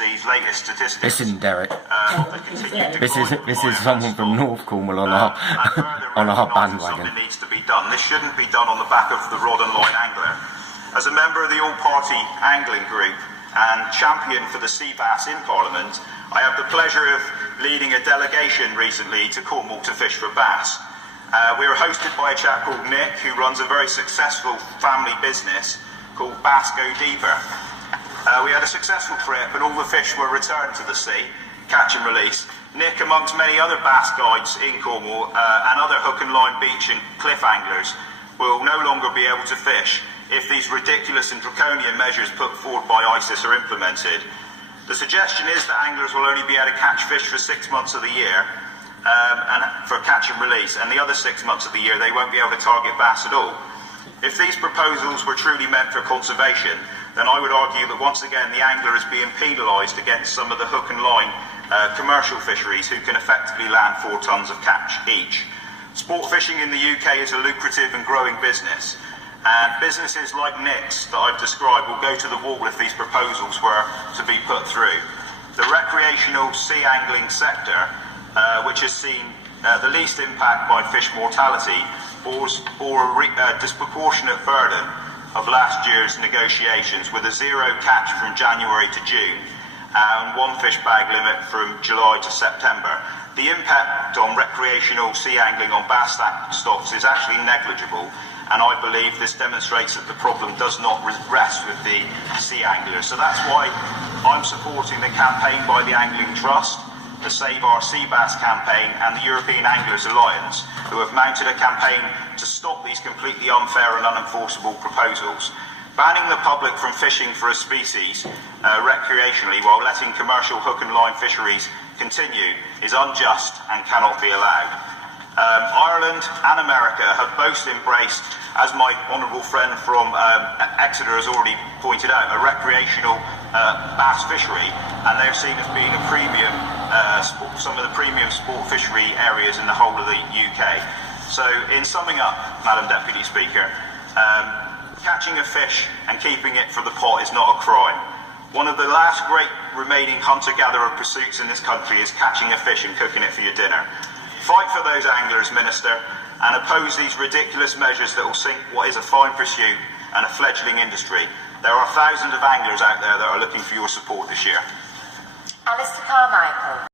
agency's latest statistics. Listen, Derek. This is someone from North Cornwall on our bandwagon. Something needs to be done. This shouldn't be done on the back of the rod and line angler. As a member of the all-party angling group and champion for the sea bass in Parliament, I have the pleasure of leading a delegation recently to Cornwall to fish for bass. We were hosted by a chap called Nick, who runs a very successful family business called Bass Go Deeper. We had a successful trip and all the fish were returned to the sea, catch and release. Nick, amongst many other bass guides in Cornwall and other hook and line beach and cliff anglers, will no longer be able to fish if these ridiculous and draconian measures put forward by ISIS are implemented. The suggestion is that anglers will only be able to catch fish for 6 months of the year, and for catch and release, and the other 6 months of the year they won't be able to target bass at all. If these proposals were truly meant for conservation, then I would argue that once again the angler is being penalised against some of the hook and line commercial fisheries who can effectively land 4 tonnes of catch each. Sport fishing in the UK is a lucrative and growing business, and businesses like Nick's that I've described will go to the wall if these proposals were to be put through. The recreational sea angling sector, which has seen the least impact by fish mortality, bore a disproportionate burden of last year's negotiations, with a 0 catch from January to June and 1 fish bag limit from July to September. The impact on recreational sea angling on bass stocks is actually negligible, and I believe this demonstrates that the problem does not rest with the sea anglers. So that's why I'm supporting the campaign by the Angling Trust, the Save Our Sea Bass campaign, and the European Anglers Alliance, who have mounted a campaign to stop these completely unfair and unenforceable proposals. Banning the public from fishing for a species recreationally while letting commercial hook and line fisheries continue is unjust and cannot be allowed. Ireland and America have both embraced, as my honourable friend from Exeter has already pointed out, a recreational bass fishery, and they're seen as being a premium, some of the premium sport fishery areas in the whole of the UK. So, in summing up, Madam Deputy Speaker, catching a fish and keeping it for the pot is not a crime. One of the last great remaining hunter-gatherer pursuits in this country is catching a fish and cooking it for your dinner. Fight for those anglers, Minister, and oppose these ridiculous measures that will sink what is a fine pursuit and a fledgling industry. There are thousands of anglers out there that are looking for your support this year. Alistair Carmichael.